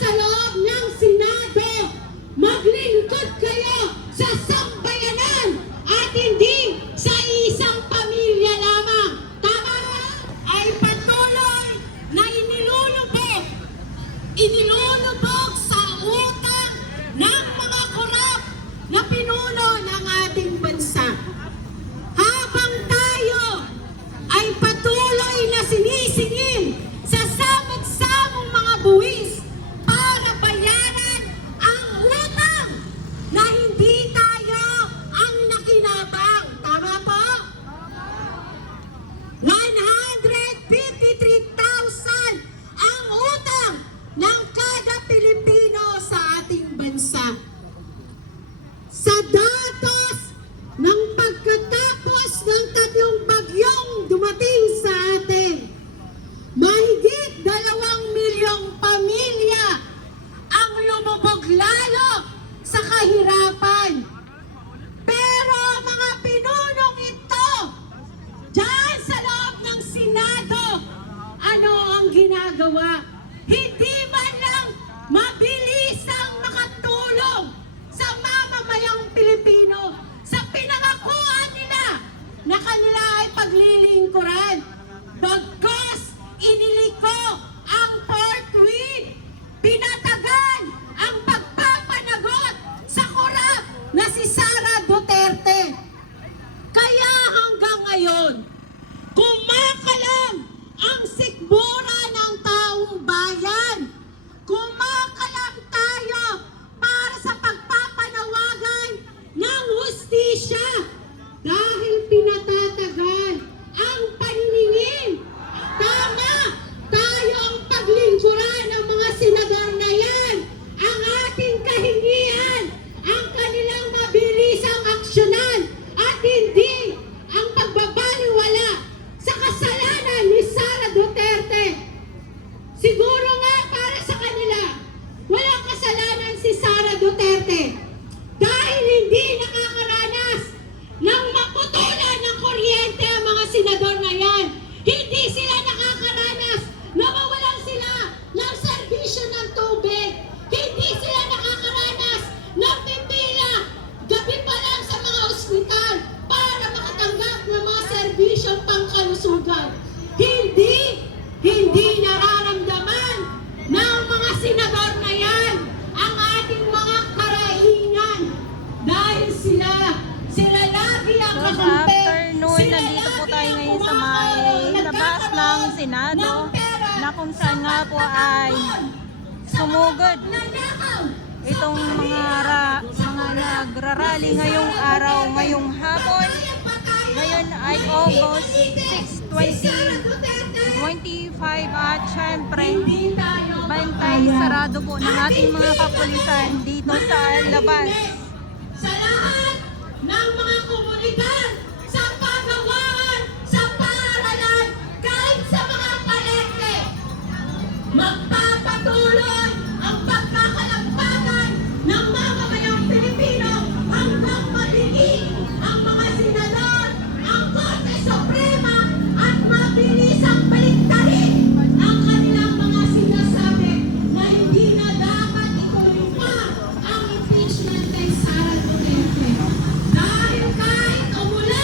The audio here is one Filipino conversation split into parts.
sa loob ng Senado, maglingkod kayo sa sambayanan at hindi sa isang pamilya lamang. Tama ba? Ay patuloy na inilulubog sa utang ng mga korap na pinuno ng ating bansa. Habang tayo ay patuloy na sinisingil sa samot-samong mga buwis para bayaran ang utang na hindi tayo ang nakinabang. Tama po? 153,000 ang utang ng kada Pilipino sa ating bansa. Sa datos ng pagkatapos ng tatlong bagyong dumating sa atin, mahigit 2 milyong pamilya ang lumubog lalo sa kahirapan. Pero mga pinunong ito, dyan sa loob ng Senado, ano ang ginagawa? Hindi man lang mabilisang makatulong sa mamamayang Pilipino sa pinangakuan nila na kanila ay paglilingkuran. Bagkus iniliko ang fourth wheel, pinatagan ang pagpapanagot sa korap na si Sara Duterte. Kaya hanggang ngayon, kumakalam ang sikmura ng taong bayan. Kumakalam tayo para sa pagpapanawagan ng hustisya dahil pinatatagal ang paniningil. Tama! Tayo ang paglingkuran ng mga senador na yan. Ang ating kahingian, ang kanilang mabilisang aksyonan at hindi ang pagbabaliwala sa kasalanan ni Sara Duterte. Siguro nga para sa kanila, walang kasalanan si Sara Duterte dahil hindi nakakaranas ng maputulan ng kuryente ang mga senador na yan. Hindi sila nakakaranas na mawalan sila ng serbisyo ng tubig. Hindi sila nakakaranas ng pipila gabi pa lang sa mga ospital para makatanggap ng mga serbisyong pangkalusugan. Hindi nararamdaman ng mga senador na yan ang ating mga karaingan dahil sila lagi ang So, sa kakampi. afternoon, nandito po tayo ngayon sa may labas ng Senado na kung saan nga po ay sumugod itong mga nagrarally ngayong araw, ngayong hapon. Ngayon ay August 6, 2025 at syempre bantay sarado po ng ating mga kapulisan dito sa labas. Sa lahat ng mga komunidad, sa pagawaan, sa paaralan, kahit sa mga palengke, magpapatuloy ang pagkakalampagan ng mamamayang Pilipino hanggang maliging ang mga senador, ang Korte Suprema at mabilisang baliktarin ang kanilang mga sinasabi na hindi na dapat ituloy pa ang impeachment kay Sara Duterte. Dahil kahit umulan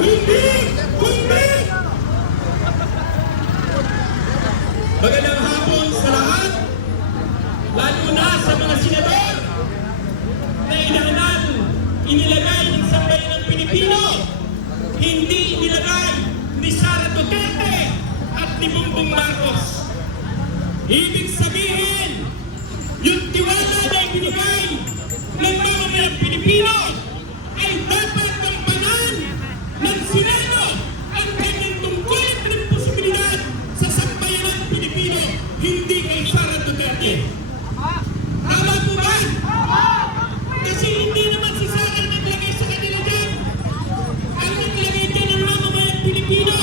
Hindi! Hindi! Magandang hapon sa lahat, lalo na sa mga senador na inaanal, inilagay ng sambayan ng Pilipino, hindi inilagay ni Sara Duterte at ni Bongbong Marcos. Ibig sabihin, yung tiwala na ibinigay ng mamamayang Pilipino ay dapat gampanan ng Senado ang kanyang tungkulin ng posibilidad sa sambayan ng Pilipino, hindi kay Sara Duterte. Tama po ba? Kasi hindi naman si Sara naglagay sa kanila dyan. Ang naglagay dyan ng mamamayang Pilipino,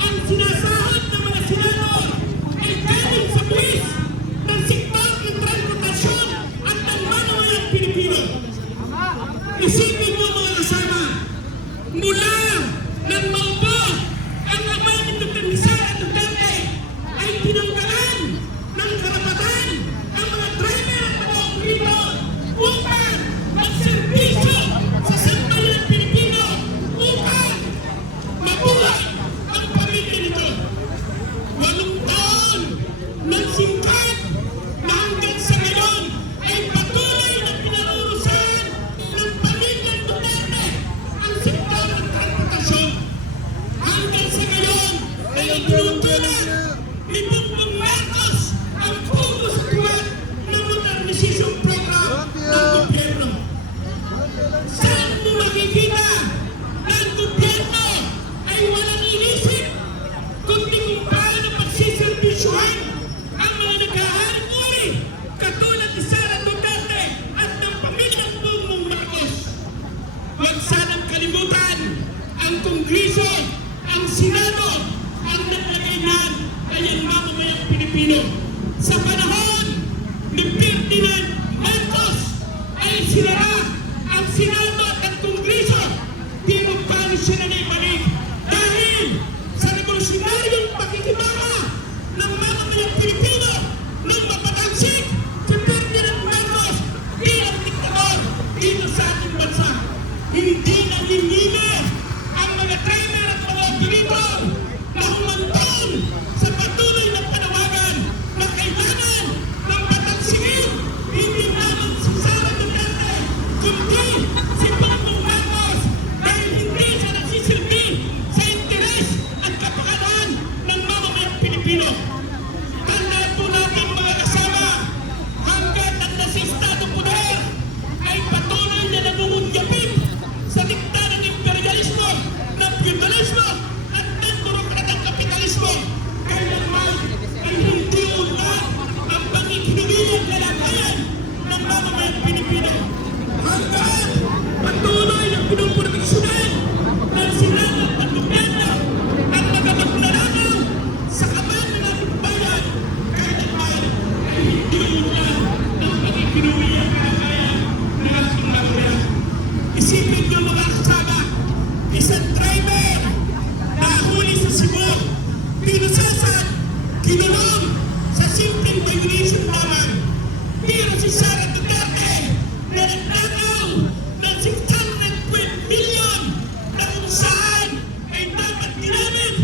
ang sinasahod ng mga senador ay galing sa buwis ng sektor ng transportasyon at ng mamamayang Pilipino. Isipin mo mga kasama, mula ng maupo ang ama ni Dr. Sara Duterte ay tinanggalan ng karapatan ang mga driver at mga operator upang magserbisyo sa sambayan ng Pilipino upang mabuhay ang pamilya nito. 8 taon ng singkat na hanggang sa ngayon ay patuloy na pinarurusan ng pamilyang Duterte ang sektor ng transportasyon. Hanggang sa ngayon ay itinutulak ni Bongbong Marcos ang pugo sa tuwan ng modernization program ng gobyerno. Saan mo makikita na ang gobyerno ay walang inisip kundi kung paano pagsiservisyohan ang mga naghahanap buhay katulad ni Sara Duterte at ng pamilyang Bongbong Marcos. Huwag sanang kalimutan ang Kongreso, ang Senado, ang naglagay na kanyang mamamayang Pilipino. Sa panahon ni Ferdinand Marcos ay sinara ang Senado at ang Kongreso. Pero paano siya na naibalik? Dahil sa revolusyonaryong pakikibaka ng mamamayang Pilipino nung mapatalsik si Ferdinand Marcos bilang diktator dito sa ating bansa. Hindi nanginginig ang mga driver at mga operator na humantong sa patuloy na panawagan na kailangan ng patalsikin hindi lamang si Sara Duterte kundi si Bongbong Marcos dahil hindi siya nagsisilbi sa interes at kapakanan ng mamamayang Pilipino. Tandaan po natin mga kasama, hanggat ang nasistado poder ay patuloy na nangungunyapin sa dikta ng imperialismo, ng feudalismo at ng burokratang kapitalismo, kailanman ay hindi unlad ang pangikinigilang kalagayan ng mamamayang Pilipino. Hanggat patuloy na pinuproteksyonan ng Senado at gobyerno ang mga magnanakaw sa kaban ng ating bayan, kailanman ay hindi unlad ang pangikinigilang kalagayan ng ating bayan. Isipin niyo mga kasama, isang driver na huli sa Cebu, pinusasan, kinulong sa simpleng violation lamang. Pero si Sara Duterte na nagnakaw ng 612 million na kung saan ay dapat ginamit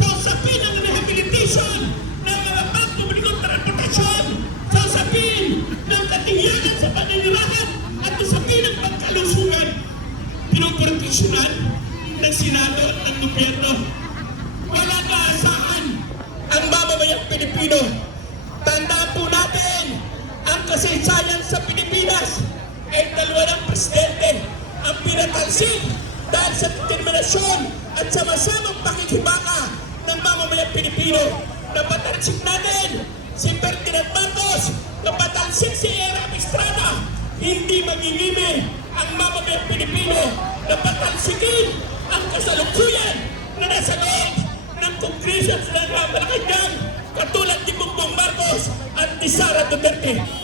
sa usapin ng rehabilitation ng mga pangkomunikong transportasyon, sa usapin ng katingyanan sa pananirahan at usapin ng pagkalusugan. Pinoproteksyonan ng Senado at ng gobyerno. Wala kaasahan ang mamamayang Pilipino. Tandaan po natin, ang kasaysayan sa Pilipinas ay 2 presidente ang pinatalsik dahil sa determinasyon at sama-samang pakikibaka ng mamamayang Pilipino. Napatalsik natin si Ferdinand Marcos, napatalsik si Era Estrada, hindi magigimi ang mamamayang Pilipino na patalsikin ang kasalukuyan na nasa loob ng Kongreso at sa Malacanang katulad ni Bongbong Marcos at ni Sara Duterte.